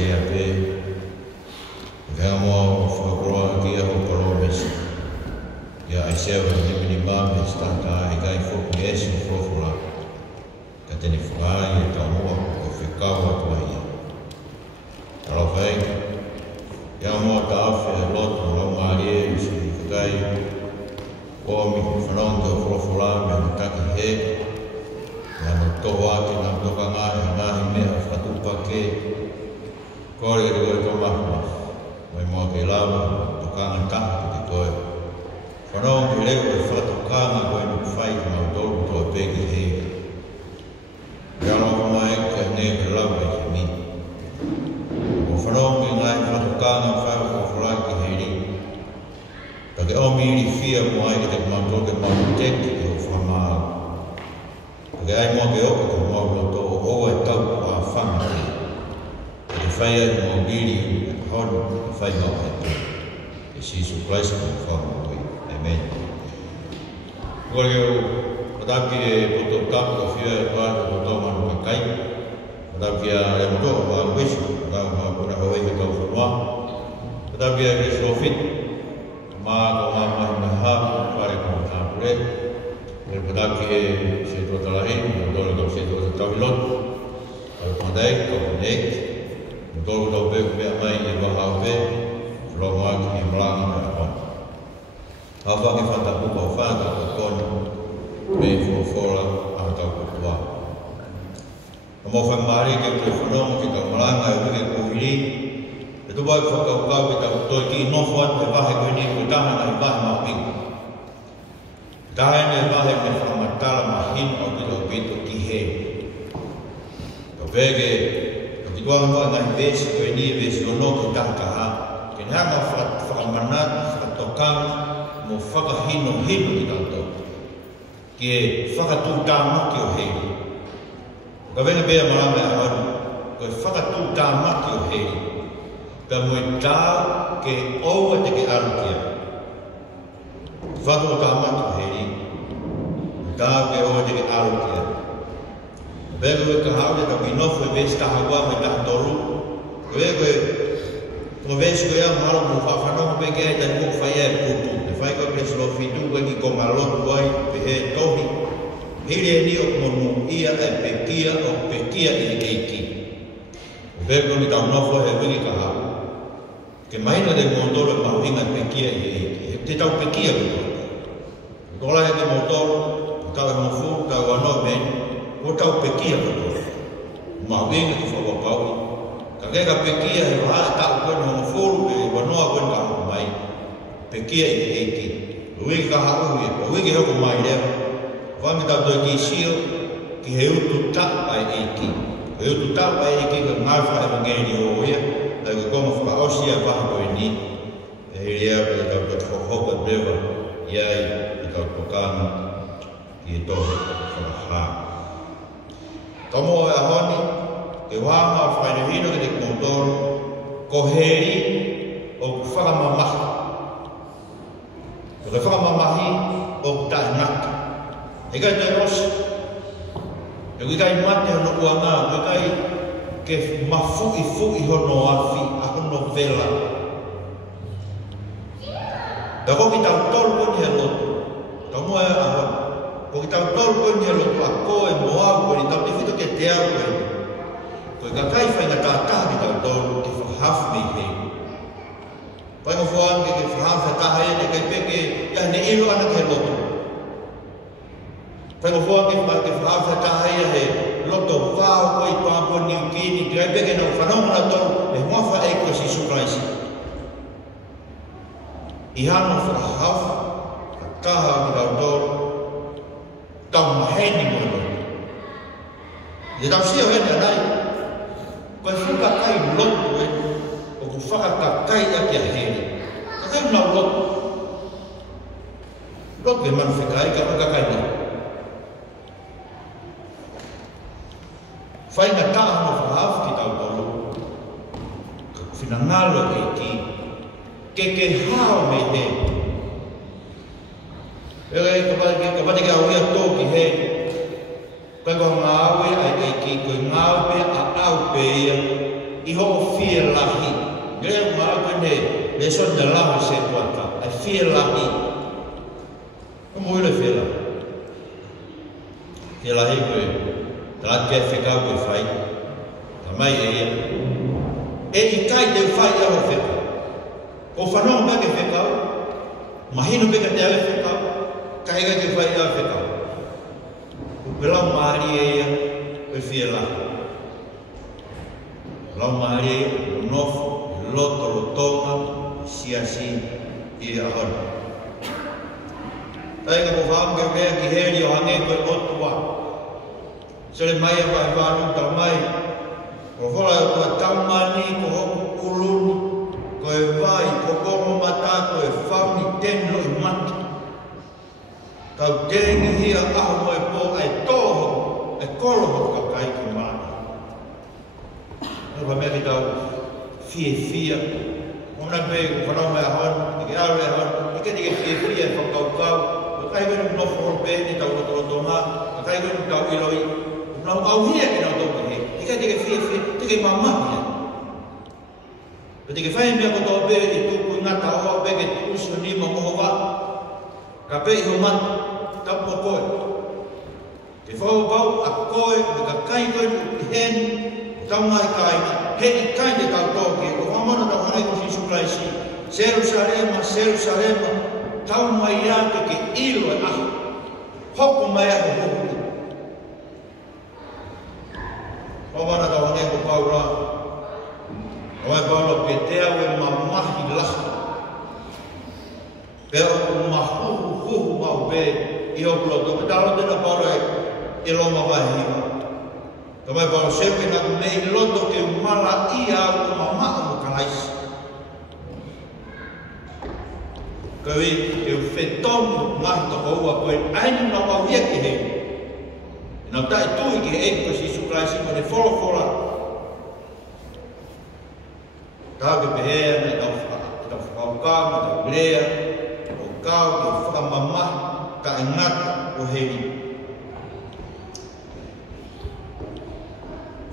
se ape ga mo fo kia ho promise ya ai se o ni minimum stanta e ga fo yes fo fo ka teni fai e ka mo o fe ka o to ai alo vai ya mo ta fe lot no mari si gai o mi frondo fo fo la me ta ki he ya no to wa ki na to ka na me fa tu pa ke ko le ko ma mai mo ke la to ka na ta ki ko fano ki le ko fa to ka na ko ni fai na to to pe ki he ya no mai ke ne ke la me ni o fano ki ngai fa to ka na fa ko la ki he ni ta ke o mi ni fia mo ai ke ma to ke ma te ki o fa ma ke ai mo ke o ko mo to o e ta pa fa ma ke fai ai mo bili hon fai no e si su Christ ko fa mo amen Goyo Odaki e poto kapo fia pa to to ma no kai Odaki e mo ba wish da ma bona ho e to fo ma Odaki e so fit ma ko ma ha pare ko ta pure e Odaki e se to la e do lo se to ta vilot al pandai ko nek do lo be be mai e ba ha be lo ma ki mlang na Ava ke fata buka fata ko kon me fo fora ata ko tua. Mo fa mari ke ko fono ke ka malanga e ke ko hiri. E to ba fa ka ka ke ta to ki no fo me ba he ko ni ko ta na ba ma ping. Ta ne ba he me fa matala ma hin o ki lo bito ki he. To vege ki tua no na vesi ko ni vesi no ko ta ka ha. Ke na ma fa manat fa to ka mo whakahino hino ki tātou. Ki e whakatū tāmaki o heiri. Ka venga bea marame a honu, ko e whakatū tāmaki o heiri. Ka mo e tāu ke oua te ke arukia. Whakatū tāmaki o heiri. Tāu ke oua te ke arukia. Venga koe ka haure ka winofo e vesi tahagua me tahatoru. Koe koe Ko vesi ko ia mahalo mo whawhanonga pe kea tai mo whai e putu. Te whai ko kres lo fitu koe ki ko malotu ai pe he tohi. Hiri e ni o monu ia e pekia o pekia i eiki. O veko ni tau nofo e wiki ka hau. Ke maina de mondoro e mahuinga pekia i eiki. Te tau pekia ki tau. Kola e ke mondoro, tau e mofu, tau anoi meni. O tau pekia ki tau. Mahuinga ki whawakaui. Kage ka pekia he waha ta ukon homo furu e wanoa kwen ka hoko mai. Pekia i eiki. Uwiki ka hako hui, uwiki hoko mai leo. Wangi tau toi ki sio, ki he utu ta ai eiki. He utu ta ai eiki ka ngaifa e mangeni o uia. Tai ka koma whaka osia waha koe ni. E hiri ea pe tau toi hoka brewa. Iai pe tau tokana ki e tohe whakaha. Tomo e ahoni, ke wāma whainehino ke te kondoro, ko heri o whakamamahi. Ko te whakamamahi o tainaki. E kai te rosi. E kui kai mate hono ua ngā, kui kai ke mafuki hono afi, a hono vela. Ta koki tau tolu koni he lotu. Ta mua e ahon. Koki tau tolu koni he lotu a koe mo au koni, tau te whito ke te au koni. Koe ka kai whainga tātaha ki tau tolu ki whahafu mi hei. Whainga whaange ki whahafu taha e te kai peke ia ne ilo ana ke loto. Whainga whaange ki whahafu taha e he loto whao koi Papua New Guinea ki kai peke na whanonga tolu e mwawha e koe si sukraisi. I hano whahafu taha ki tau tolu tau maheni mo loto. Ia tau sio hene anai. Koe whakakai lotu e, o ku whakakai a kia heri. Kakai unau lotu. Lotu e manu whakai ka whakakai lotu. Whainga taha no whahafu ki tau tolu. Ka whinangalo e ki. Ke hao me he. Ere ka pati ka uia tō ki he. Koe ko ngāwe ai ki koe ngāwe a au pe ia. I ho fia fia lahi. Gaya malah kene leson dalam sesuatu. Fia lahi. Kamu boleh fia lahi. Fia lahi kau. Telah kau fikau kau fai. Tamai ia. Ikai de fai ia fikau. Kau fanong bagi fikau. Mahinu bagi dia fikau. Kai kau fai ia fikau. Belau mari ia kau fia lahi. Belau mari nof loto lotonga siasi ia ahon. Tapi kau faham kau kaya kiheri orang kau otua. Sele mai apa baru tamai. Kau faham kau tamani kau kuluni kau vai kau mata kau fami tenlo mati. Kau dengi hia ah mai po ai toho ai kolo kau kai kemana. Kau mesti tahu fia. Orang nak kau mai ahon, kita ahon, kita fia kau. Kai kau no for be ni tahu tolong kai kau tahu iloi. Nau au hia ki nau tau he. Ika te ke mama hia. Te ke fai mea ko tau be i tuku ngata hoa be ke tuku ni mo hoa. Ka pe i homan tau po koe. Te whau bau a koe me ka kai koe i hen tau ngai kai he i kai te tau toke. O whamana tau hangai ko Jesu Christ. Jerusalema tau mai ate ke ilo e aha. Hoko mai aho hoki. Mana tahu ni aku paura, awak paura petea we mamahi lah, pero mahu mau be iyo ploto, kalau tidak paura ilo mamahi, awak paura siapa nak mei loto ke mala iya aku mama aku kalais, kau itu fetom mah tu bawa kau, aini nak bawa dia ke. Nau tai tui ki e ko Jesu Christ mo de fola. Ka ke pehe na tau ka ma tau lea. O ka ke whamama ka ingata o heri.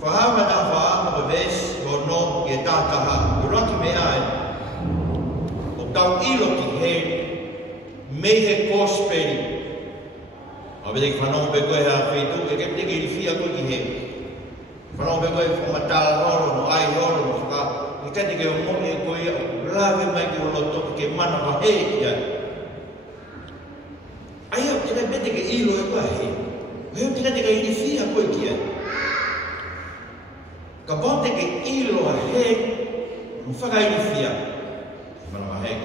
Whahama na whaama o ves o no ke tātaha. Uraki me ai. O tau ilo ki heri. Mei he kosperi. Tapi dia fanong begoe ha feitu ke dia ke fia ko ki he. Fanong begoe matal oro no ai oro no ka. Ika dia mo e ko ia lave mai ke loto ke mana ba he ya. Ayo kita bete ke ilo e ba he. Ayo kita ke ini fia ko ki ya. Ka bote ke ilo he no faga ini fia. Mana ba he.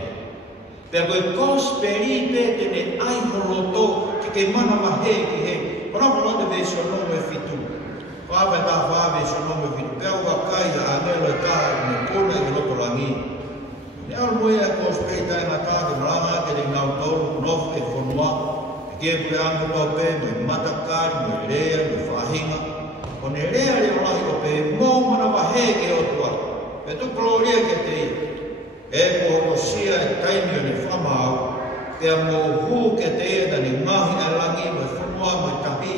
Pero prosperi bete ne ai loto que mana mahe que he para falar de vez o nome fitu para dar vez o nome fitu pelo a caia anelo tá no pula e no tolangi e ao moia cospeita na casa malama que de não todo novo e forma que preando do pe me mata car me lea me fahinga con lea le ola o pe mo mana mahe que o tua e tu gloria que te e por sia e taimio ne famao que a mohu que te e da ni ngahi alangi me whanua me tahi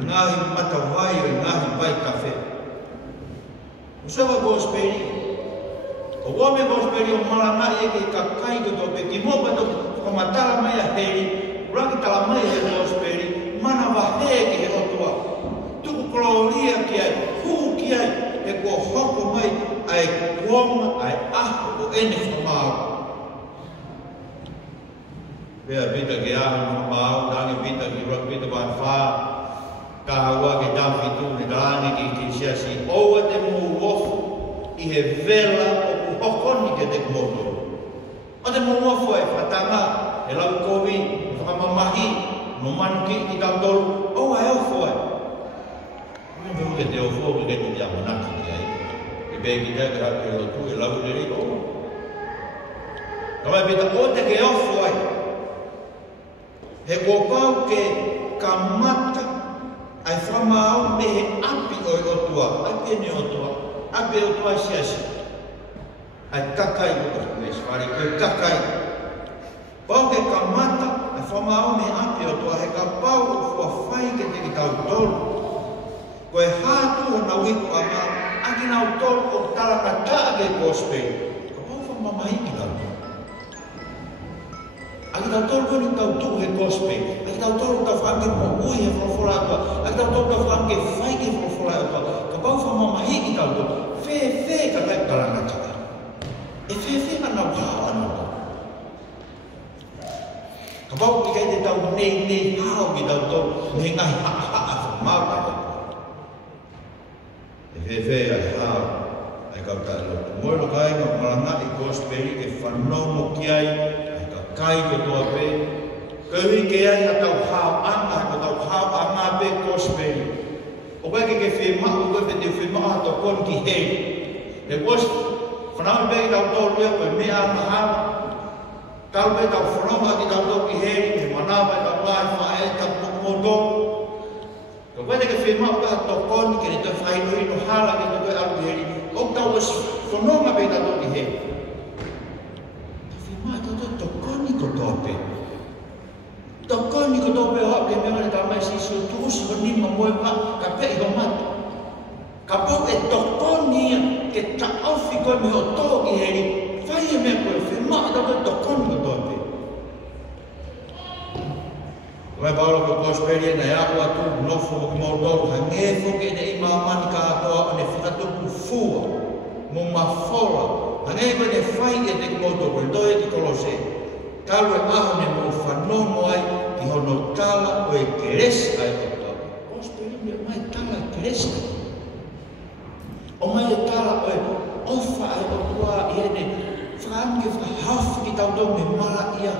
ngahi matawai o ngahi vai kafe. Usawa gosperi. O wame gosperi o malanga e ke kakai ko to pe ki mo pato komatala mai a heri. Uraki tala mai e gosperi mana wahe ke he otua. Tuku gloria ki ai hu ki ai e ko hoko mai ai kuoma ai aho o ene whamao. Bea bita ke aho mau dangi bita ki rak bita ban fa kahawa ke dam fitu ne dangi ki sia si oa te mu wof i he vela o ku hokoni ke te kumoto. O te mu wof e whatanga e lau kovi whakamamahi no manuki i tautolu oa e ofo e. Mwen ke te ofo ke te te amanaki ki ai. Ke bea ki te kara ke lotu e lau le riko. Kamai bita o te ke ofo e. He kopau ke kamata ai whamau me he api o otua, api ne otua, api otua siasi. Ai kakai o me sfari, koe kakai. Pau ke kamata ai whamau me api otua, he kapau o fua whai ke te ki tau tolu. Koe hātu o na wiku a ngā, aki nau tolu. tol o tala na taage kospe. Kapau fa mamahi kita. Aki tau tol koni tau tu he kospe. Aki tau tol tau fange mo ui he frofola apa. Aki tau tol tau fange fai ke frofola apa. Kapau fa mamahi kita tu. Fe kakai tala na taka. E fe na na hawa na. Kapau ki kai te tau nei hao ki tau tol nei ngai ha mau ka. Fe ai hao ai ka ta lo. Mo lo kai mo maranga I gospel ke whanau mo ki ai ka kai ke toa pe. Kaui ke ai ka tau hao anga ka tau hao anga pe gospel. O kai ke fe ma o kai te fe ma to kon ki he. Le was whanau pe tau tol le ko me anga ha. Tau pe tau whanau ki tau tol ki he me mana pe tau mai fa e ta mo to. Ko wete ke firma ka to kon ke te fai no hala ke to al heri o ta was fono ma be ta to ki he ta firma to kon ni ko tope ho ke me ta mai si su tu su ni ma mo pa ka pe I ma ka po e to kon ni ke ta ofi ko me o to ki heri fai me ko firma to kon ni ko tope. Mai Paulo ko gospel na ya wa tu no fo mo do hange fo ke ne imaman ka to ne fatu ku fu mo ma fola hange ko ne fai e te mo do do e kolose kalu a ne mo fa no mo ai ki hono kala o e keres ai to gospel ne mai kala keres o mai kala o ofa ai o tua e ne frange fa haf ki tau do me mala ia.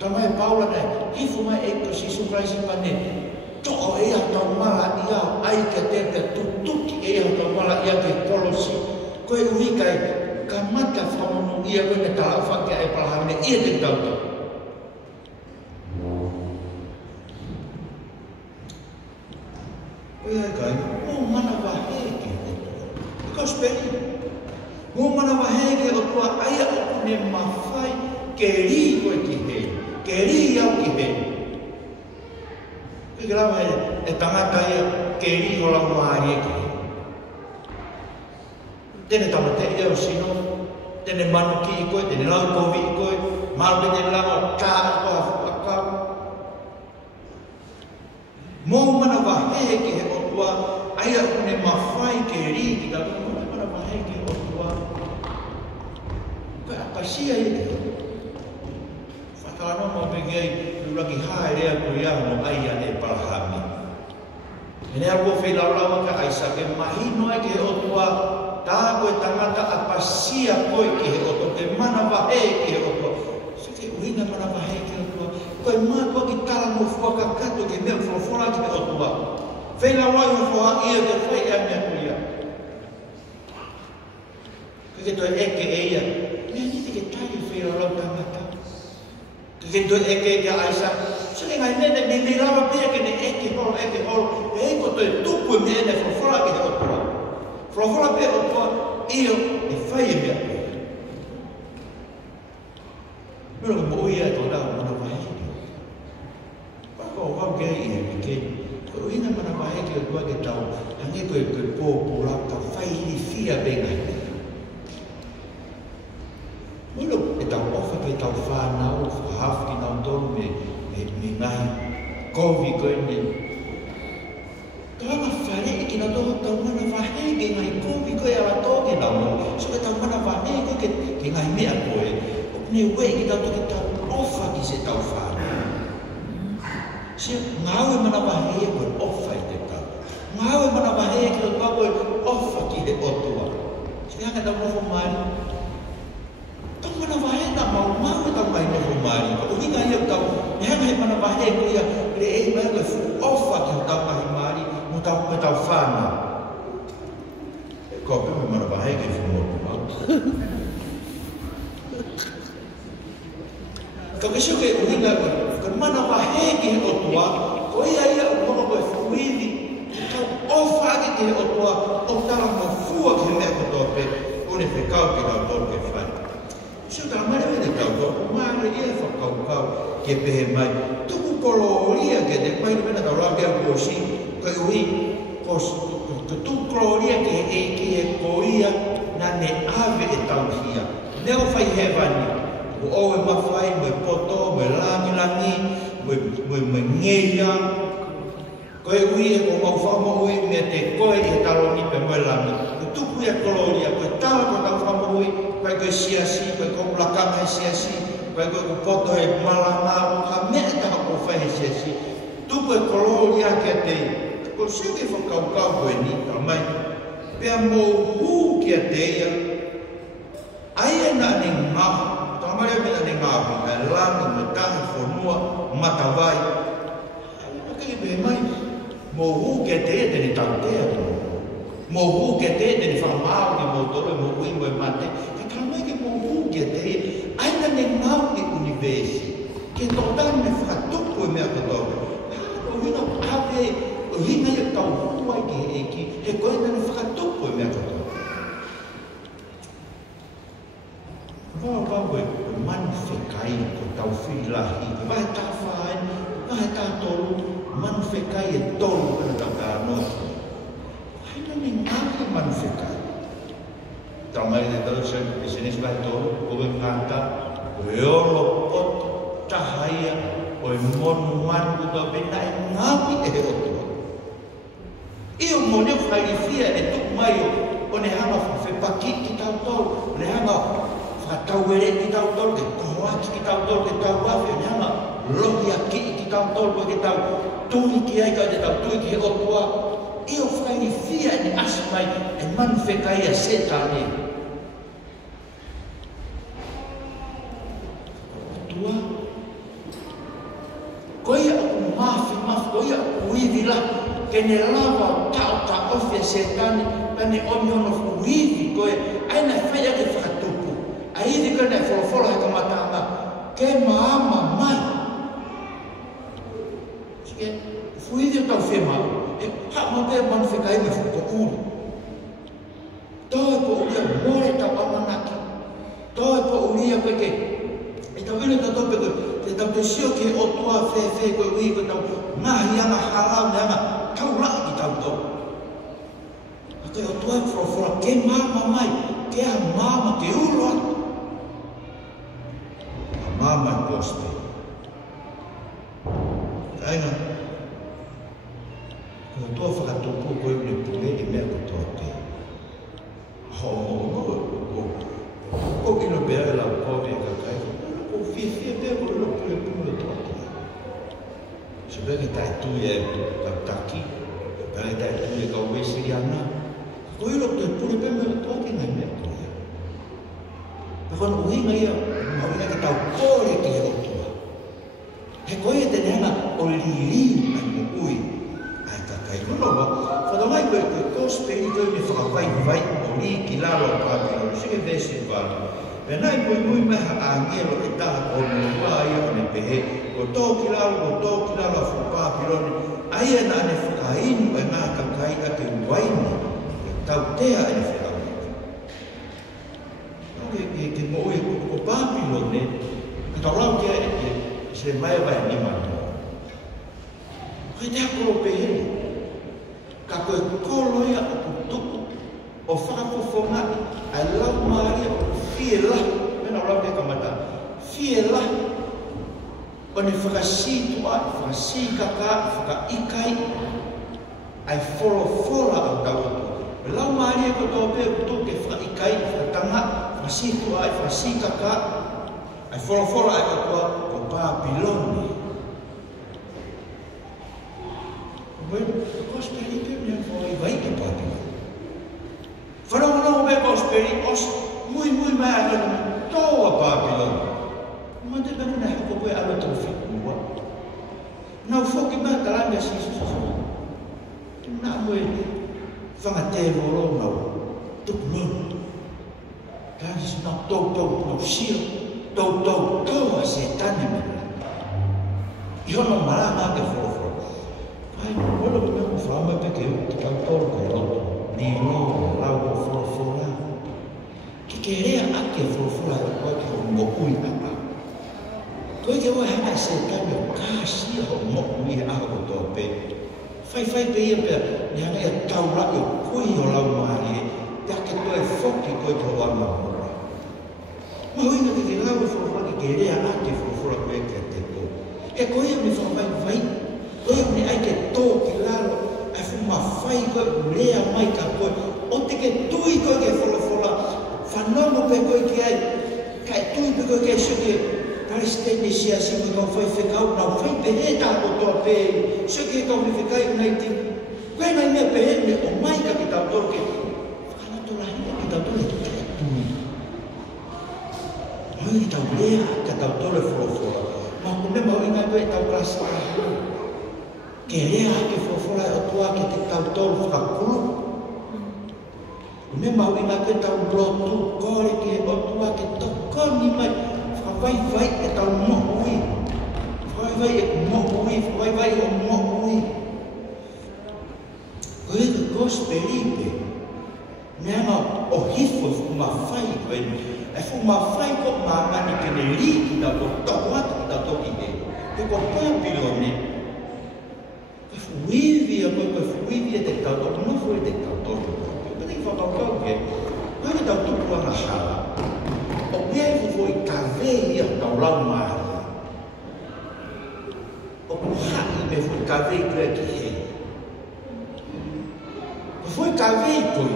Kamai Paula ne hifu mai e ko si surprise pane to e a tau mala ia ai ke te tutuki e a tau mala ia ke kolosi ko e uika e kamata faunu ia ko ne tala fa ke ai pala ne ia te tau to e kai o mana va heke ko speri o mana va heke o tua ai o ne mafai ke ri ko ki he keri au ki he. Ki grava e tangata ia keri hola maari e ki he. Tene tamate ia o sino, tene manu ki I koe, tene lau kovi I koe, malpe tene lama ka ako hafukakau. Mou mana wahehe ki he o tua, aia kune mawhai keri ki tatu, mou mana wahehe ki o tua. Koe akasia I ki he. Kalau mau pergi lagi hai dia kuliah mau ayah ni palhami. Ini aku filau lawan ke Aisyah ke mahino ke otua tak kau tangan tak apa siap kau ke otua ke mana bahaya ke otua. Sekarang ini mana bahaya ke otua. Kau mana kau kita mau fuak katu ke dia fuak ke otua. Filau lawan fuak ia ke filau yang kuliah. Kita eke ia. Ini kita cari filau lawan tangan. Kendo eke ke Aisyah, sini ngai nene ni lava pia ke ne eke hol e ko to tupu me ne frofola ke o tua. Frofola pe o tua io e fai me. Pero mo ia to da mana vai. Pa ko ke I ke ko ina mana vai ke tua ke tau. Ange ko po pula ka fai ni fia benga. Mulu e tau ofa ke tau whanau, haf ki nau tonu me ngai, kovi koe ne. Kanga whare ki nau tonu tau mana wahe ke ngai kovi koe ala tō ke nau mo. So ke tau mana wahe koe ke ngai mea koe. O ne wei ki tau toki tau ofa ki se tau whanau. Se ngau e mana wahe koe ofa I te tau. Ngau e mana wahe ki o tua koe ofa ki he otua. Se hanga tau nofo mari. Tau mana wahe na mau tau mai nofo mari. O hinga ia tau, ne hanga he mana wahe ko ia, le e mai koe fu ofa ki o tau mai mari, mo tau koe tau whana. E ko pe me mana wahe ke fu motu mau. Ka kesu ke o hinga koe, ka mana wahe ki o tua, ko ia o kono koe fuivi, tau ofa ki o tua, o tala mo fua ki mea ko tope, o ne whekau ki nau tonu ke whai. So tā mare wene tau mare ia whakau ke pehe mai. Tuku koloria ke te mai mena tau rau kia kosi, kai ui, tuku koloria ke e ki e koi kololia na ne ave e tauhia. Neo fai hevani, o oe mawhai, mo poto, mo langi, mo ngeia. Koe ui e ko mau whamo ui, mea te koe e taloni pe mo langi. Ko tuku e kololia, koe tawa ko tau whamo ui, koe koe siasi, koe ko lakama e siasi, koe koe ko poto e malanga, ka mea e taha ko whai e siasi. Tuku e kololia kia te, ko siuke whakaukau koe ni, ka mai, pea mo huu kia te ia, aia na ne ngahu, tamare me na ne ngahu, me langi, me tahi whanua, matawai. Aia kei me mai, mo huu kia te ia teni tautea tō. Mo huu kia te ia teni whamau ki mo tole, mo hui mo e mate. Ke kalamai ke mo huu kia te ia, aina ne ngahu ki univesi. Ke tōtani me whakatupu e mea katoke. O hina ave, o hina ia tau huai ki he eki, he koe nane whakatupu e mea katoke. Wau e manu whekai ko tau whilahi, ko wahe tā whae, wahe tā tolu, manu whekai e tolu kana tau kā noa. Haina ne ngāke manu whekai. Tau mai te tau e senes wahe tolu, ko e ngāta, ko e olo poto, tahaia, ko e monu manu ko tau pena e ngāki e he otua. Io mo ne whairifia e tuk mai o ne hanga whepaki ki tau tolu, o ne hanga tau were ki tau tolu, ke kohoaki ki tau tolu, ke tau wafi, o nyama lohi aki ki tau tolu, ke tau tui ki ai, ke tau tui ki he otua. Io whaini fia ni asamai, e manu whekai a setane. Otua. Koia o mafi, koia o uivi la, ke ne lava tau ta ofi a setane, ka ne oniono uivi, koe aina whaia ke whakatupu. Aidi ka nei wholawhola he kamatanga, ke maama mai. Sike, fuidi o tau whemau, e hama pēr manu whekai me whupo uru. Toi po uria more tau amanaki. Toi po uria koe ke, e tau ina tau tope koe, te tau te sio ke o tua whewhe koe ui koe tau ngahi anga halau ne anga tau rai ki tau tau. A koe o tua wholawhola, ke maama mai, ke a maama ke uru atu. Mama poste. Aina. Ko to whakatupu koe ne punge i mea ko te. Ko ino bea e lau kore ka kai. Ko fie bea ko ino punge toate. So bea ki tai tui e tautaki. Bea ki tai tui e kau wesiri ana. Ko ino punge bea mea toate ngai mea toia. Pekon uhinga ia. Mauna ki tau kore ki he otua. He koe te neanga o lili ai mo ui. Ai kakai kunowa. Whanamai koe koe kosperi koe me whakawai vai o li ki lalo pāpiro. Sige vesi wala. Penai koe mui meha a ngelo e taha o mua ia o ne pehe. Ko tō ki lalo a whupāpiro ni. Aia na ne whakainu e ngā kakai a te waini. E tau tea e ne whakawai. Ke mo e ko Babylon ne, ka tau lau kia e se mai vai ni manu. Koe te akoro pehene, ka koe koloia o kutuku, o whakafofonga, ai lau maaria o fie lah, mena o lau te kamata, fie lah, o ne whakasitua, whakasikaka, whakaikai, ai wholofola o tau atu. Lau maaria ko tau pe kutuku ke whakaikai, whakatanga, Whasitu ai whasikaka, ai wholawhola ai katua ko Babyloni. Koe, kosperi te mea whai vai ki Babyloni. Whanongonongo me kosperi, os mui mai agana toa Babyloni. Mante penu ne hako koe alo tau whikua. Nau whoki mea talanga sisu sasama. Nā moe whangatevo lo nau tukulonu. Kānis nā tau sio, tau a setane mena. I hono maranga ke wholawhola. Ai, wala me ko whama pe ke uti tau ko roto. Ni lo, lau ko wholawhola. Ki ke rea ake wholawhola e koe ki ho mo ui apa. Koe ke oe hanga setane o kāsia ho mo ui aho ko tō pe. Whai pe ia pe, ni hanga ia tau rai o kui o lau maari e. Te ake toe koe te hoa mamora. Mahoina ke lawe whawhaki ke rea ake whawhora koe ke te ko. E koe me whawhai vai, koe me ai ke tō ki lalo, ai whumawhai koe rea mai ka koe, o te ke tui koe ke whawhora, whanongo pe koe ki ai, kai tui pe koe ke suke, Palestine sia si mo kau fai whekau, nau whai pehe tā ko toa pe, suke kau me whekai unai te, koe mai mea pehe me o mai ka ki tau toro ke, whakanato lahi ka ki tau toro ke te tui. Mai ki tau lea ka tau toro whawhora, ma ko me mau inga koe tau klasa ahu, ke lea ke whawhora o tua ke te tau toro whakakuru. Me mau inga koe tau lotu, kore ke o tua ke tokoni mai, vai e tau mohui. Vai e mohui, vai o mohui. Koe ka gospelipe. Mea ma o hifo e whumawhai koe. E whumawhai ko mamani kene liki tau ko tau atu ki tau toki te. Koe ko Papilone. Koe whuivi a koe whuivi e te tau toki. Nofo e te tau toki. Koe te whakakau ke. Koe te tau tuku ana hala. O mea foi kawei a tau lau maari. O kuhaki me foi kawei koe ki hei. O foi kawei koe.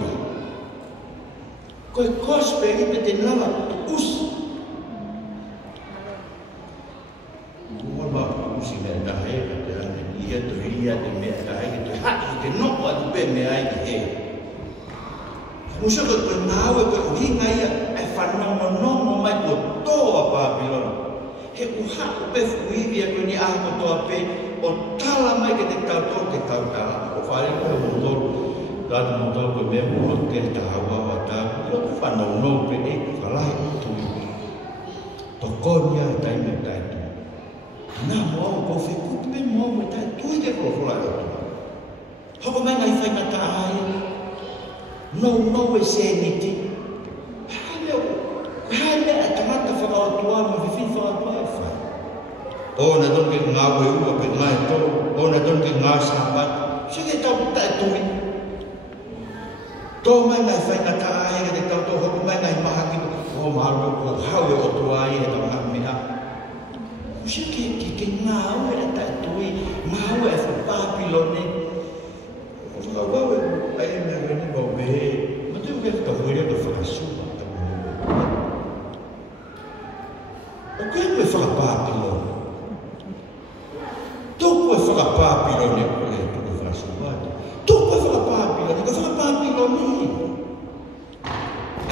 Koe gospel me te nama tu usi. Kua ma usi me tahe ka te ane. Ia tu ia te mea tahe ki tu haki ke noko atu pe me ai ki hei. Musa ko koe nāwe koe uhinga ia ai whanongonongo mai ko toa Papilona. He uha upe fuivi a koe ni aha ko toa pe o tala mai ke te tautoro ke tautala. O whare koe motoro. Tātu motoro koe me muro ke ta hawa wa tāku. Lo whanongo pe e whalahi utui. Tokonia e taime taitu. Nā moa ko whekutu pe moa me tai tui ke kofula e otua. Hoko mai ngai whaingata aia. No e se niti. Hale a tamata whakaotua me whiwhi whakaotua e whai. O na donke ngā we ua pe ngā e tō. O na donke ngā sabat. Sike tau tae tui. Tō mai ngai whaingata aia te tau tō hoku mai ngai mahaki. O maharu ko hau e otua ai e tau hami a. Sike ki ngā ue a tae tui. Ngā ue e Papilone. O whakawau e ai e mea wani mau mehe. Ma te uke whakahuere to whakasuma. O koe koe Papilone. Tōku e Papilone koe tuku whakasuma. Tōku e Papilone, koe Papilone.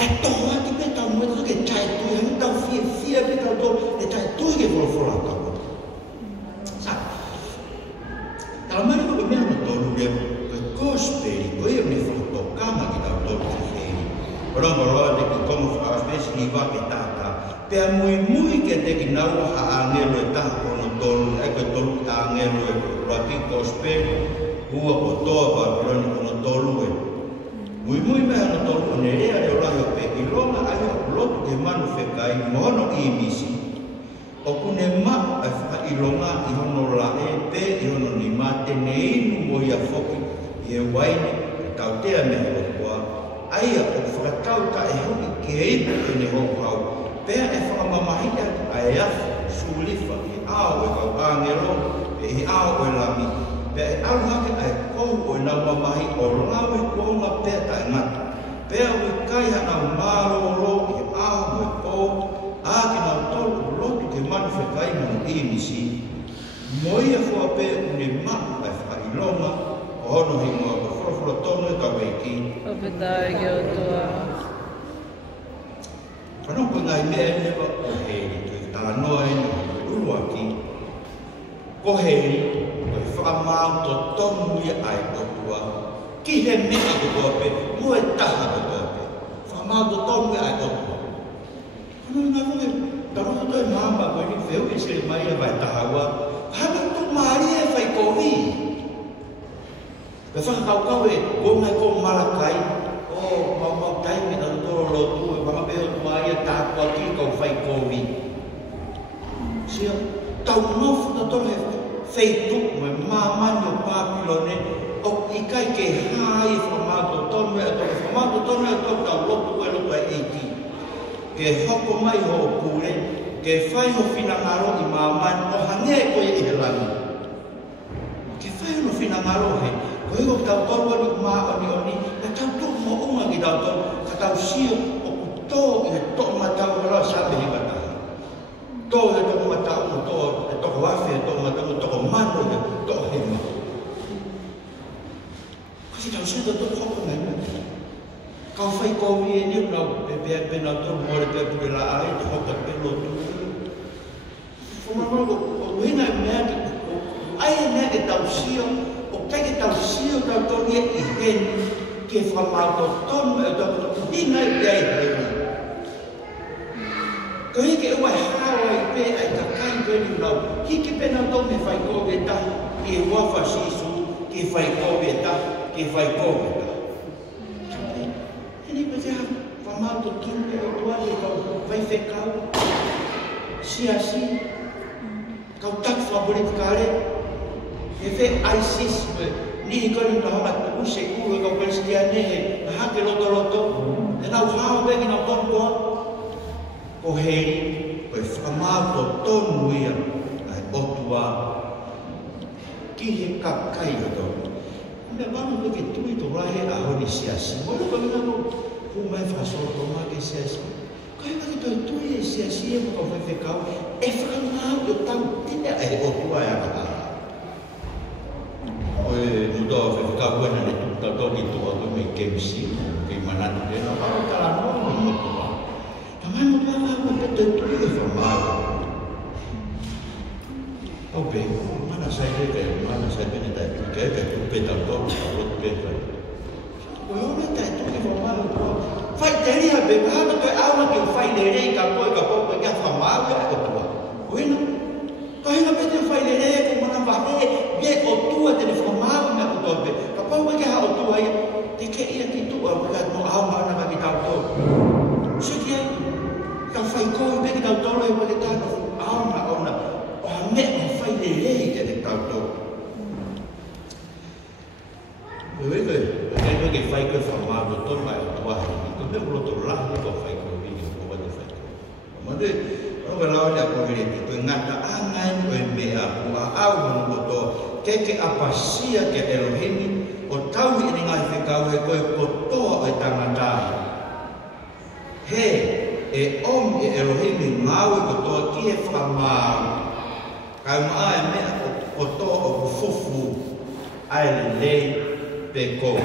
E tohu ati pe tau mweta toke tae tui. Hangi tau fia pe tau tō. E tae tui ke whora tau. Sa. Tala mani koe mea no tōru leo. Gospel, koe me whakatokama ki tau tōru ki hei. Rongo te ki kongo whakawhesi ni wake tātā. Pea mui ke te ki naua ha angelo e taha kono tōru. E koe tōru a angelo e raki gospel. Hua ko toa Papilone kono tōru e. Mui mea no tōru o ne rea reo lahi o pe. I ronga ai o lotu ke manu whekai mohono i misi. O kune ma ai whaka i ronga i hono la e pe i hono ni mate ne inu mo ia whoki. I e waine, e tautea me o kua, aia o whakatauta e hoki ke ipu e ne hou hau. Pea e whakamamahia a e afu, sulifa, i ao e kau angelo, e i ao e lami. Pea e au hake a e kou o e nau mamahi o lau e kuonga pea ta e ngata. Pea ui kai hana maroro i ao e kou, a ki nau tolu lotu ke manu whekai manu i misi. Moia fua pea une maku a e whakailonga, hono hi mua ko whoroforo tono e kawe ki. O petai ki o toa. Whanau ko ngai mea newa o heri, tui tānoa e ni urua ki. Ko heri, ko i whakamau to tonu i ai kotua. Ki he mea kotua pe, mua e taha kotua pe. Whakamau to tonu i ai kotua. Whanau ngai whange, taroko toi mama koe ni wheu i sere mai e vai taha ua. Hanau tu maari e whai kovi. Pe whakakau e, ko ngai ko Malakai, o mau taime na toro lotu, e whamapeo tua ia tākua ki kau whai kōwi. Sia, tau nofu na toro he wheituk me mamani o Papilone, o i kai ke hai whamauto tonu e tō, whamauto tonu e tō tau lotu e lotu e i ke hoko mai ho pure, ke whai ho whinangaro i māman o hange koe i he langi. Ke whai ho whinangaro he, ko hiho ki tau tolu anu maa oni, ka tau tō mo unga ki tau tolu, ka tau sio o ku tō i he tō matau karo sape he kataha. Tō i he tō matau, tō ko wafe he tō matau, tō ko mano he tō he mao. Kasi tau sio tō hoko ngai mea. Kau whai kowi e niu nau pepea pena tō mōre pea pure la ai, te hoka pelo tū. Whamamara ko wina mea ki, ai mea ke tau sio, o kai ke tau sio tau tōni e i heni, ke whamauto tonu e tō hina i pia i heni. Ko hiki e wai hawa i pe ai ka kai pēni nau, hiki pena tō me whai kowi e tahi, ki e wafa sisu, ki whai kowi e tahi, ki whai kowi e tahi. Ini macam famal tu kini orang dia kau vai kau sia-sia kau tak favorit kare efe ISIS ni kau ni tahu mat usai kau kau Palestina ni hak loto dan au hau bagi nak tontua kau heri kau famal tu tonuia otua kihe kakai tu. Anda bangun begitu itu lahir ahon sia-sia. Boleh kau bilang rumah fasol rumah ke sia-sia. Kau yang begitu itu ya sia-sia kau fai kau. Efkan mau tu tahu tidak otua yang kata. Muda fai kau bukan ada tu tahu itu aku mengkemsi. Bagaimana dia nak kau kalau mau otua. Tapi muda apa betul itu ya formal. Oh bego, mana saya punya tak kayak tu petal tu, tu petal. Oh mana tak tu ni formal tu. Fight dari apa? Mana tu awak yang fight dari kapoi yang formal ya tu. Oh ini, kau yang betul fight dari, kau mana bahaya dia otua dari formal nak tu. Kapoi macam otua ya, tiket ia itu bukan mau awak nak bagi tahu tu. Sekian, kau fight kau bagi tahu tu yang bagi tahu awak nak. Mek fai lelei ke tau tau. Bagi fai ke fama betul mai tua ini. Tu dia perlu tulah ni kau fai kau ini kau bagi fai kau. Mande orang lawan dia kau ini tu ngata angai kau mea kau au betul. Keke apa sia ke Elohim o tahu ini ngai fai kau kau kotoa ai tangata. He om Elohim mau kotoa kie fama. Kau mai me o to o fufu ai le peko.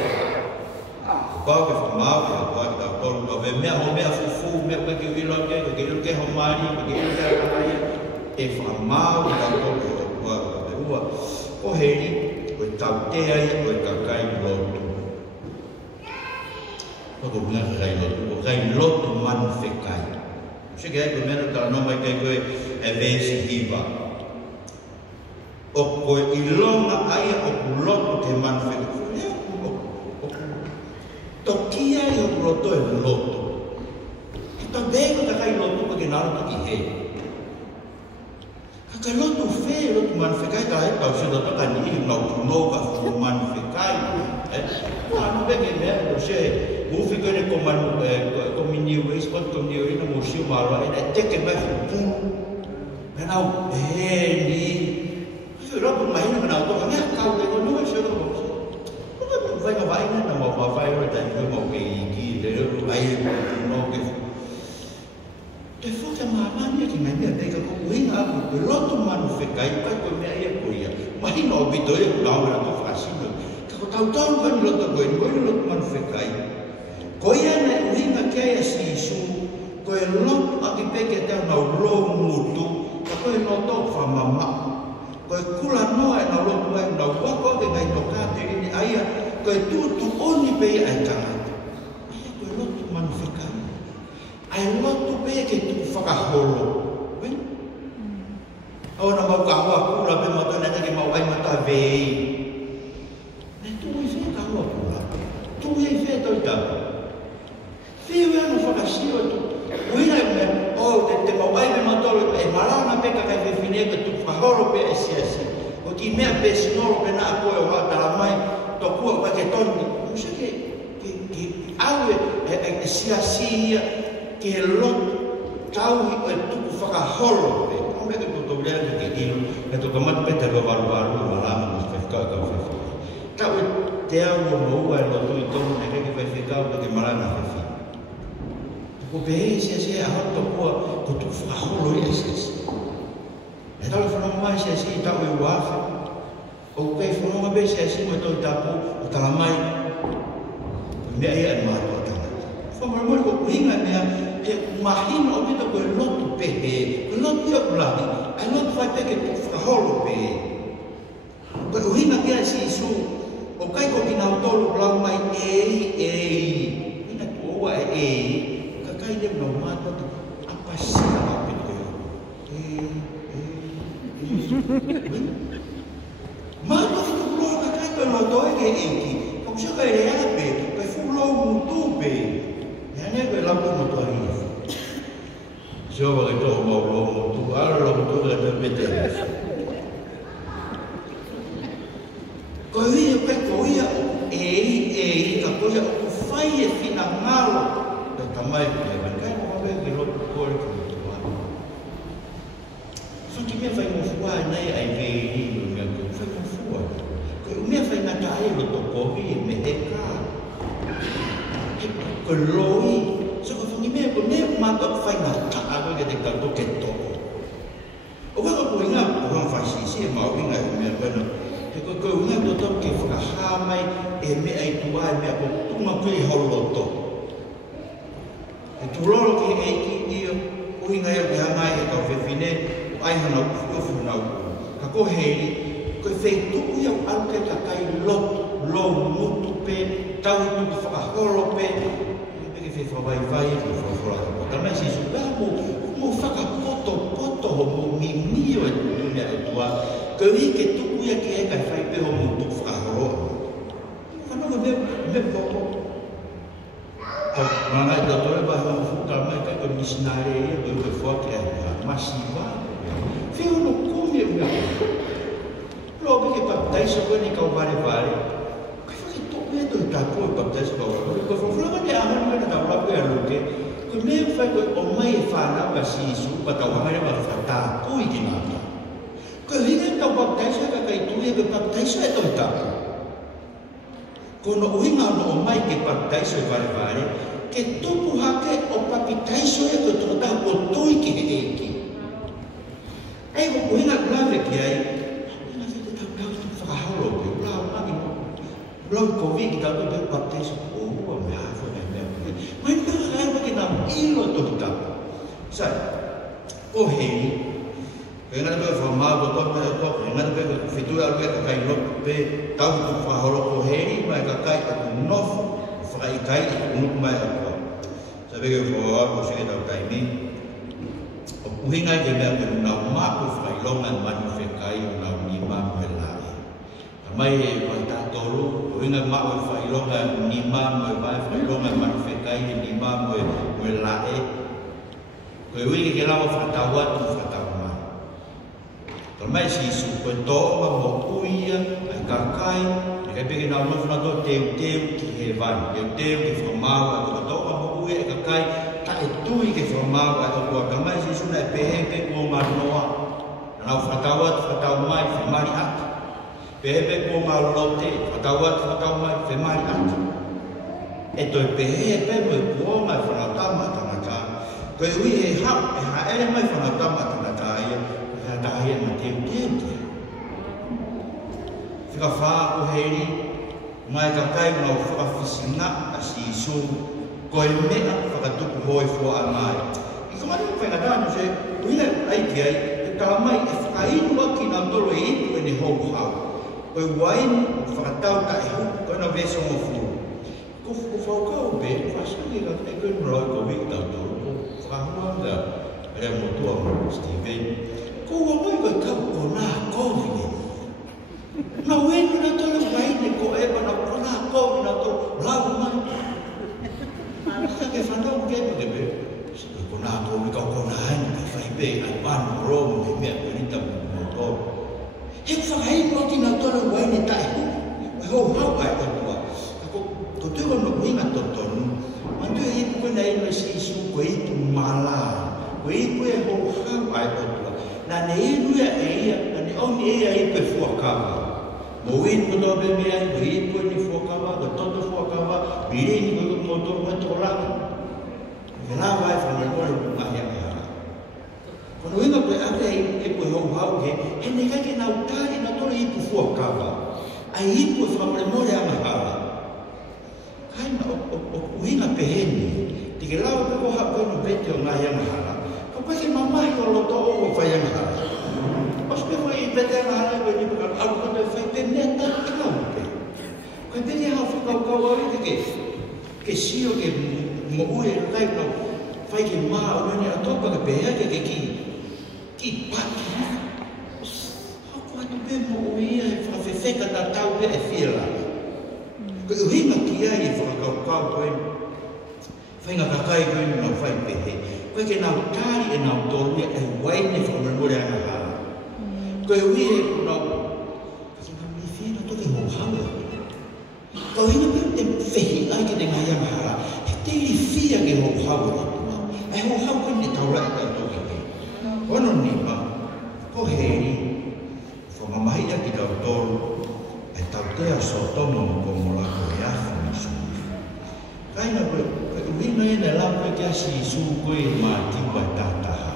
Kau ke famau ke kau ke kau kau me fufu me ke kilo ke homari ke kilo ke kaya e famau ke kau ke kau o heri o tau te ai o kakai lotu. Kau bukan kai lotu man fekai. Sekian kau mena tak nama kai kau evesi hiba. O koe ilonga aia o kuloto ke manwheko. Tokia i o kuloto e loto. Kita bego ta kai loto pake naro toki hei. Kaka loto fe, loto manwhekai ka e tau sida toka ni i nau kunoka fu manwhekai. Ano bege mea, o se, ufi koe ne kominiu e, spot kominiu e na musio marwa e na teke mai fu pun. Menau, ni. Rabu mai na menau tu kami kau lego nu se lo. Vai ka vai na mo vai ro ta ni mo ke ki de ro ai no ke. Te fota mama ni ki mai me ka ko winga ko lo tu manu fe kai pa ko me ai ko ia. Mai no bito e ku na to fasino. Ka ko tau tau kan lo to ko lo tu manu fe kai. Ko ia na winga ke ai si su ko lo a ki pe ke ta na lo mutu. Ko lo to fa mama. Koe kula noa e na lotu ai na wako ke ngai toka te rini aia koe tu oni pei ai tangata. Aia koe lotu manwheka. Ai lotu pei ke tu whakaholo. Wen? Au na mau kahua kula pe mato neta ke mau ai mata vei. Ne tu i whea kahua kula. Tu i whea tau tau. Whea wea na whakasio tu. Uina e me, te mau ai me matolo e marana peka kai whiwhine ke tu whahoro pe e sia. O ki mea pe sinoro pe na koe o hatara mai, to kua pa ke toni. Musa ke aue e sia ke lotu tau i o e tuku whakaholo pe. Ko me ke tuto lea ke ilu, e tuka matpete ka waru malama mas whekau ka whewhi. Tau e te au o moua e lotu i tonu ne keke whewhikau ka ke marana whewhi. Ko pe se a hoto kua ko tuku whakaholo i se. E tau le whanonga mai se tau e uawhi. O kei whanonga be se mo e tau i tapu o talamai. Mea ia e mātua. Whamarumori ko kuhinga mea e mahina o pita koe lotu pehe, koe lotu ia kulahi, ai lotu whai peke tu whakaholo pehe. Koe uhinga kia si isu, o kai ko kina o tolu lau mai hina tu oa ka kai le mnau mātua tu apa sila a pita koe. Mātua ki tu kuloa ka kai koe loto e ke ki, kau saka e rea pe, koe fulau mutu pe. Hanya koe lampu motu hari. Siapa ke tau mau lomo tu, ala lomo tu ke terbete. Koe ia koe koe ia ka koe ia o whai e whina ngalo. Ka tamai pe, kai mo hawe ke lotu kore ke motu wano. Whaki mea whai mo fua nei ai vei ni mea koe whai mo fua. Koe mea whai ngata ai loto koe e me he kā. Ko loi, so ko whangi mea ko mea mātua whai ngā tāa ke te kato ke toko. O waka ko inga, o wang whaisisi e mau inga e mea wena. He ko inga to tau ke whakahāmai e mea i tua e mea ko tunga kuri holoto. E tūroro ki eiki ia, o inga e o ke hangai e kau whewhine, o aihana ufu nau. Ka ko heiri, ko e whei tuku iau aluke ka kai lotu, lou mutu pe, tau i tuku whakaholo pe, ke whawai vai e whawhora ka pota. Mai si su mo whakapoto ho mo mimio e tutunea e tua. Ko i ke tuku ia ke e kai whai pe ho mo tuku whakaholo. Whanonga me poko. Mana i tatore wa hau fuka mai kai koe misinare e koe whake e masiva. Whio no kumi e mea. Lobe ke baptaiso koe ni kau vare. Koe to tapu e baptaiso kau vare. Koe whawhulanga ne ahanu e na tau rapu e aluke. Koe mea whai koe o mai e whanau ka si isu pa tau hamere wa whatapu i ki nata. Koe hinga tau baptaiso ka kai tui e koe baptaiso e tau tapu. Kono uhinga o mai ke baptaiso e vare. Ke tupu hake o papitaiso e koe tō tahu o tui ki he eki. Ei ko uhinga kulave ki ai. Uhinga te tau tu whakaholo pe. Blau Covid kita tu baptaiso o me hafo me mea. Mai nā rai waki nā ilo tohu tapu. Sai, o hei, e ngana pe whamāgo tope e tope, e ngana pe whitua alu e ka kai lopu pe, tau tu whahoro o hei, mai ka kai a tu nofu, whakaikai e tu nuku mai a kua. Sa peke whaoa ko sike tau kai ni, o puhingai ke mea ke nau māku whailonga manu whekai o nau ni māmu e lai. Mai e mai tātoru, o inga mau e whailonga ni māmu e vai, whailonga manu whekai e ni māmu e lae. Koe uike ke lawa whakataua tu whakatauma. Koe mai si isu, koe tōma mo uia, ai kakai, e kai peke nau nofu nato teu ki he vani, teu ki whamau, ai koe tōma mo uia, ai kakai, ta e tui ke whamau, ai koe ka mai si isu na e pehepe kua manoa. Nau whakataua tu whakatauma e whamari atu. Pehepe kua malote, whakataua tu whakatauma e whamari atu. E toi pehepe mo e kua mai whanatama tanaka. Koe ui e hau, e haere mai whanatama tanaka ia, e hataia ma teu te. Whika whaa ko heiri, mai ka kai mnau whakawhisina a si isu, koe mea whakatuku hoi fua a mai. I ka mani whaingatanu se, uina ai ki ai, e ka mai e whakainu aki nā tolo e itu e ne hou hau. Koe wainu whakatau ka e hu, koe na veso mo fu. Ko whakau pe, whasungi ka te koe mroi ko wik tau tolu. Whahuanga, rea motua mo Steven. Ko wamai koe kau ko nā kōwine. Nā wenu nā tolu waine ko eba nā ko nā kōwine nā tolu lau mai. Nā ke whanau kepa ke pe. Sika ko nā kōwine kau ko nā hainu ke whaipe ai pānu romu me mea koe rita mo tolu. He whakainu aki nā tolu waine tai hu. Wai hou hau ai otua. Ko tūwa no kuinga totonu. Mantu e hipu koe nei no si isu koe itu malai. Ko Koe koe ho hau ai otua. Na ne inuia e ia, na ne oni e ia i pe fuakawa. Mo in mo toa be mea, mo i koe ni fuakawa, ko toto fuakawa, biri ni koe motor mo to laki. Ke la vai whanakore mo mahi a hara. Kono inga koe ake e koe ho hau he, he ne kake na utari na tore i pu fuakawa. Ai i koe whamore more a mahara. Kaina o uhinga peheni, tike lau pe ko hako ino pete o ngā yangahara, ko koe ke mamahi o loto o whai yangahara. Os pe koe i pete yangahara koe ni puka alu koto e whai pe mea tākau pe. Koe pete hao whakau au i ke sio ke mo ue e kai no whai ke maa o nani a topa ke pehea ke ki pati. Hako atu pe mo ue ia e whawhewheka tā tau pe e whiela. Koe uhinga ki ai e whakau koe, whainga kakai koe ni nau whai pehe. Koe ke nau tāri e nau tōrua e waine whakamore anga hara. Koe ui e ko nau, kasi nau ni whina toke hō hawa. Koe uhinga pe te whehi ai ke te ngai anga hara, he te iri whia ke hō hawa. E hō hawa koe ni taura e tau toke he. Ono ni ma, ko heri, whamamahi a ki tau tōru, e tau tea so tomo ko molako e afu ni sumi. Kaina koe uina e ne lampe ke asi i su koe ma tiwa tātaha.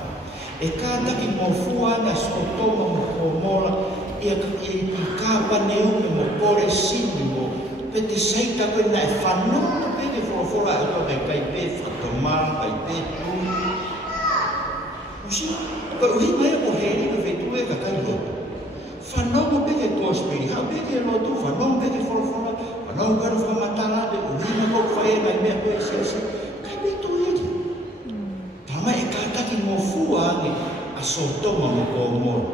E kātaki mō fuanga so tomo ko mola i kāpa ne ume mo kore sini mo pe te seita koe na e whanona pe ke whorofora e toke kai pe whatomara, kai pe tū. Usi, koe uina e o heri koe whetu e kakai loto. Whanonga peke kōspiri, hau peke lotu, whanonga peke whorofora, whanonga karo whamatara, te urina kōk whae mai mea koe sese, kai peto eri. Tama e kātaki mō fua ane a sotoma mo kō mora.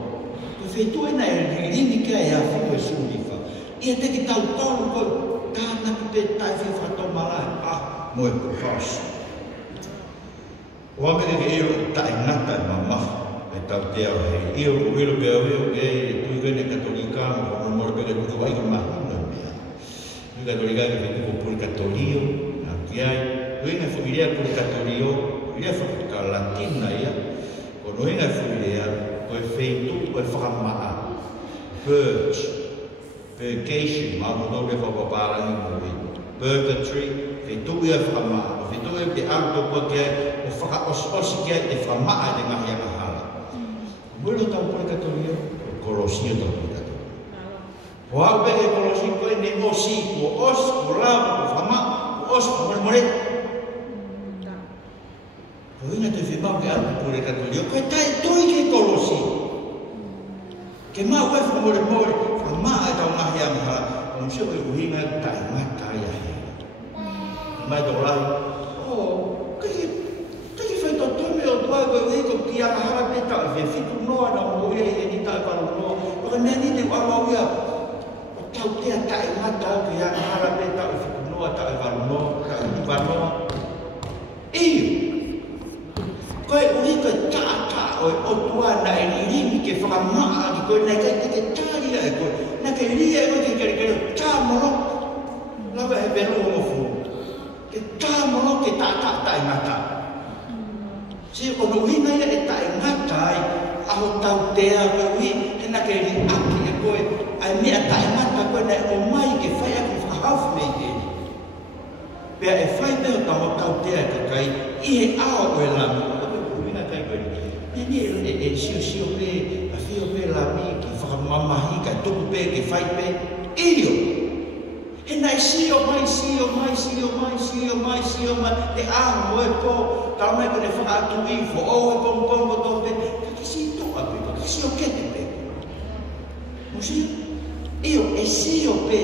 Koe whetu e na e rini kia e a whiko e surifa. Ia teki tau tolu koe, tāna ki pe taiwhi whatoma lai, mo e kōwhausi. O amere ke iro tae ngata e mamaha. E tau te au hei. Io ko wilo pe au eo ke e tui kene katolika mo kono mora peke kuku wai ka mahuna mea. Tui katolika ke whi kuku puri katolio, na ki ai. Tui inga whumirea puri katolio, irea whakaka latina ia. Kono inga whumirea, koe wheitu, koe whakamaa. Purge, purgation, maa mo tau re whakaparangi mui. Purgatory, wheitu ia whakamaa. Wheitu ia te auto koe ke o whakaosi ke te whamaa te ngahi anga hara. Mula tau pui katoria, korosio tau pui katoria. O au peke korosio koe ne osi, o os, o lau, o whama, o os, o more. Ko ina te whimau ke au pui katoria, koe tae tui ke korosio. Ke mau koe whamore more, whama e tau ngahi amahara, o msio koe uhinga tae matai a he. Mai tau lau, o tua koe ui ko ki amahara pe tau e whitu noa na o ue e ni tau paru noa. Koe mea ni te wala uia o tau tea tae mata o ki amahara pe tau e whitu noa tau e paru noa, tau e ni paru noa. Iyo! Koe ui koe tā o tua na e rimi ke whakamaa ki koe nei kai te tāria e koe. Na ke ria e koe ke kere tā moro. Lawa e peru o mofu. Ke tā moro ke tā tae mata. Si o no hina ia e tae ngatai, aho tau tea koe ui, he na ke ri aki e koe, ai mea tae ngata koe nei o mai ke whai aki whahaufu nei e. Pea e whai peo tamo tau tea ka kai, i he ao koe lami, o koe kuhina kai koe ni. Nene e sio pe, a whio pe lami, ki whakamamahi, ka tuku pe, ke whai pe, iyo. He nai sio mai, te aho e po, tau mai kone whaatu i, fo au e pongpongo tō pe, ka kisi toa pe, ka kisi o kete pe. Musi? Iyo, e sio pe,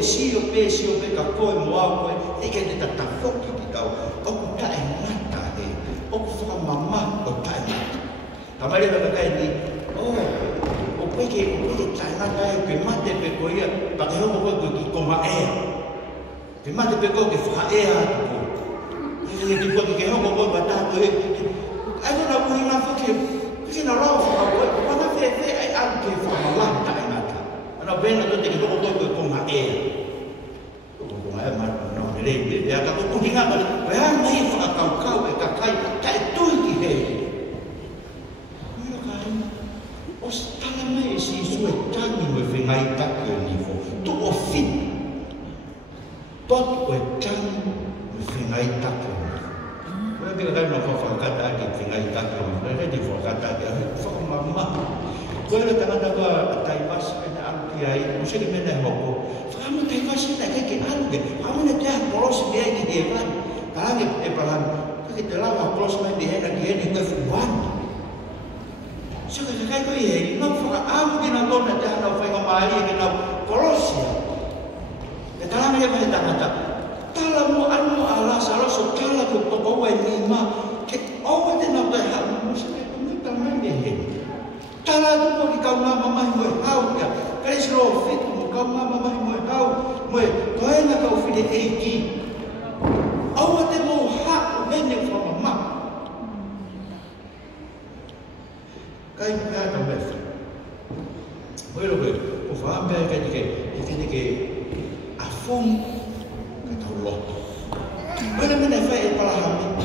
ka koe mo au koe, e ke te tatafoki ki tau, oku tae ngata e, oku whakamama o tae ngata. Ta mai rewa kai ni, o peke tae ngata e, pe mate pe koe ia, pa ke hoko koe ki koma ea. Pe mate pe koe ke whaka ea atu koe. Ia te koe ke hoko koe bata koe. Ai kona kuhi ngā whake, kiki na rau whaka koe, wana whee ai au ke whakamala tae ngata. Ana bena to te ke hoko koe konga ea. Konga ea mara no me rei, ea ka kuhi ngā mara, koe hā nei whakakaukau e ka kai, tae tui ki hei. taku. Koe pika kai no whakata ake te ngai taku. Koe rei te whakata ake ahe whakamama. Koe le tangata koa a taipasi pena aluki ai. Usiri mena e hoko. Whakama taipasi na keke aluke. Whamana te aha kolosi me eki e vai. Kaange e parami. Koe te lawa kolosi mai di hena ki heni koe fuwani. Saka kai koe i heri. Nau whakaamu ki na tona te aha nau whainga maari e ke nau kolosia. E talanga e vai tangata. Tala mo anu ala saloso tala ko toko wa ni ma ke o te na te ha mo se ke ko ta mai de he tala mo ki ka mama mai mo hau ka kai slo fit mo ka mama mai mo hau mo ko e na ka o fide e ki o te mo ha me ne fo mama kai ka ka me mo ro ko fa me ka ke a fon Mana mana fai e palahami.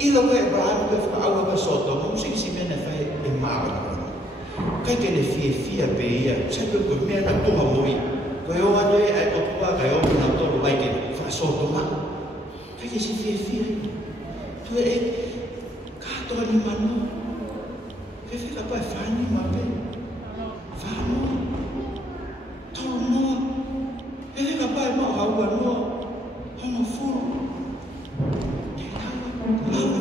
Ilo koe e palahami koe whakaaua ka soto. Musiki si mena fai e maara. Kai kene fia pe ia. Sai koe koe mea na tuha moi. Koe o atu e ai otua kai o na tolu mai ke whakasoto ma. Kai ke si fia. Tue e katoa ni manu. Kai whika pae whani ma pe. Whanoa. Tolu noa. E whika pae mau haua noa. Homo furu. Te tawa. Lawa